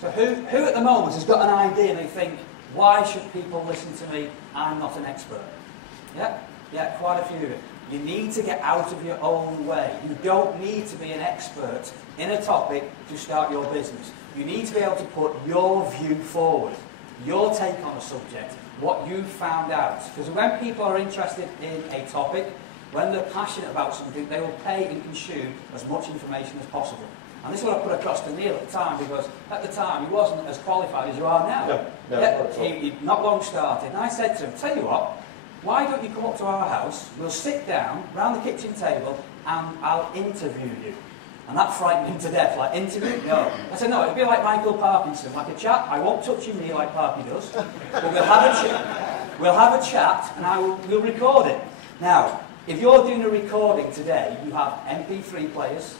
So who at the moment has got an idea and they think, why should people listen to me? I'm not an expert. Yeah? Yeah, quite a few of you. You need to get out of your own way. You don't need to be an expert in a topic to start your business. You need to be able to put your view forward, your take on a subject, what you've found out. Because when people are interested in a topic, when they're passionate about something, they will pay and consume as much information as possible. And this is what I put across to Neil at the time, because at the time he wasn't as qualified as you are now. No, yeah, he'd not long started. And I said to him, tell you what, why don't you come up to our house, we'll sit down round the kitchen table and I'll interview you. And that frightened him to death, like, interview? No. I said, no, it'll be like Michael Parkinson, like a chat. I won't touch your knee like Parky does, but we'll have a chat and we'll record it. Now, if you're doing a recording today, you have MP3 players,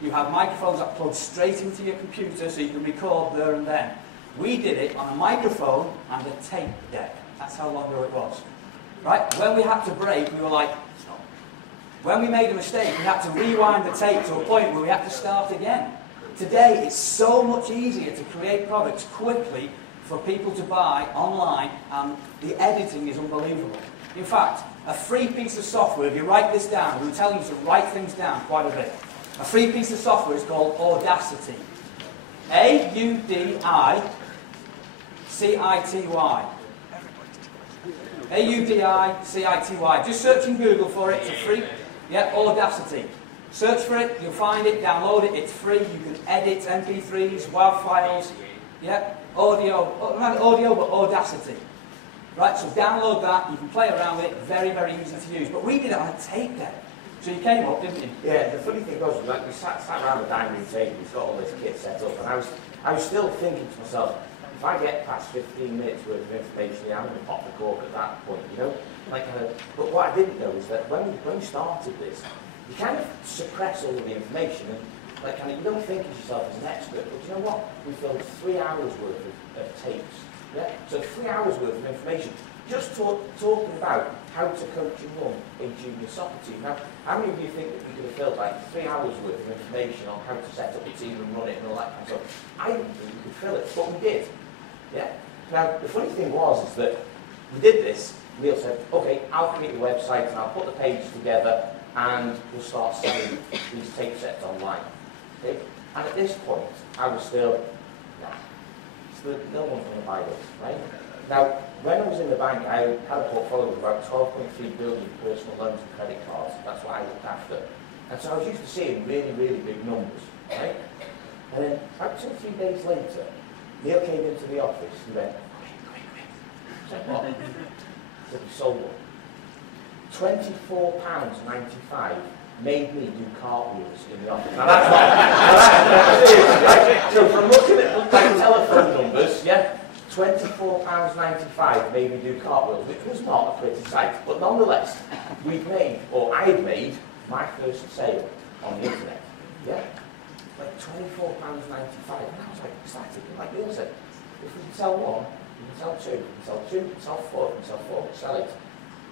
you have microphones that plug straight into your computer so you can record there and then. We did it on a microphone and a tape deck. That's how long ago it was. Right? When we had to break, we were like, stop. When we made a mistake, we had to rewind the tape to a point where we had to start again. Today, it's so much easier to create products quickly for people to buy online, and the editing is unbelievable. In fact, a free piece of software, if you write this down, we'll tell you to write things down quite a bit. A free piece of software is called Audacity. A-U-D-I-C-I-T-Y. A-U-D-I-C-I-T-Y. Just search in Google for it, it's a free. Yeah, Audacity. Search for it, you'll find it, download it, it's free. You can edit MP3s, WAV files. Yeah, audio, not audio, but Audacity. Right, so download that, you can play around with it, very, very easy to use. But we did it on a tape deck. So you came up, didn't you? Yeah, the funny thing was, like, we sat around the dining room table, we've got all this kit set up, and I was still thinking to myself, if I get past 15 minutes worth of information, I'm going to pop the cork at that point, you know? Like, but what I didn't know is that when we started this, you kind of suppress all of the information, and like, kind of, you don't think of yourself as an expert, but you know what? We filmed 3 hours worth of tapes. Yeah? So 3 hours worth of information, just talking about how to coach your mum in junior soccer team. Now, how many of you think that we could have filled like 3 hours worth of information on how to set up a team and run it and all that kind of stuff? I didn't think we could fill it, but we did. Yeah? Now, the funny thing was is that we did this. Neil said, okay, I'll create a website and I'll put the pages together and we'll start selling these tape sets online. Okay? And at this point, I was still, no one's going to buy this, right? Now, when I was in the bank, I had a portfolio of about 12.3 billion personal loans and credit cards. That's what I looked after. And so I was used to seeing really, really big numbers, right? And then, about 2 or 3 days later, Neil came into the office. He went, quick. I said, what? He said, we sold one. £24.95 made me do cartwheels in the office. Now that's right? So from looking at telephone numbers, yeah, £24.95 made me do cartwheels, which was not a pretty sight. But nonetheless, we'd made, or I'd made, my first sale on the internet. Yeah? Like £24.95. And I was like excited. Like Neil said, if we can sell one, we can sell two, we can sell two, we can sell four, we can sell four, we can sell it.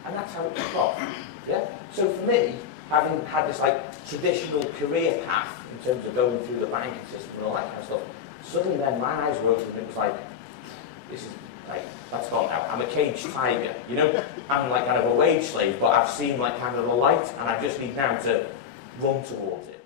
And that's how it took off. Yeah? So for me, having had this like traditional career path in terms of going through the banking system and all that kind of stuff, suddenly then my eyes were open and it was like, this is like, that's gone now. I'm a caged tiger, you know? I'm like kind of a wage slave, but I've seen like kind of the light and I just need now to run towards it.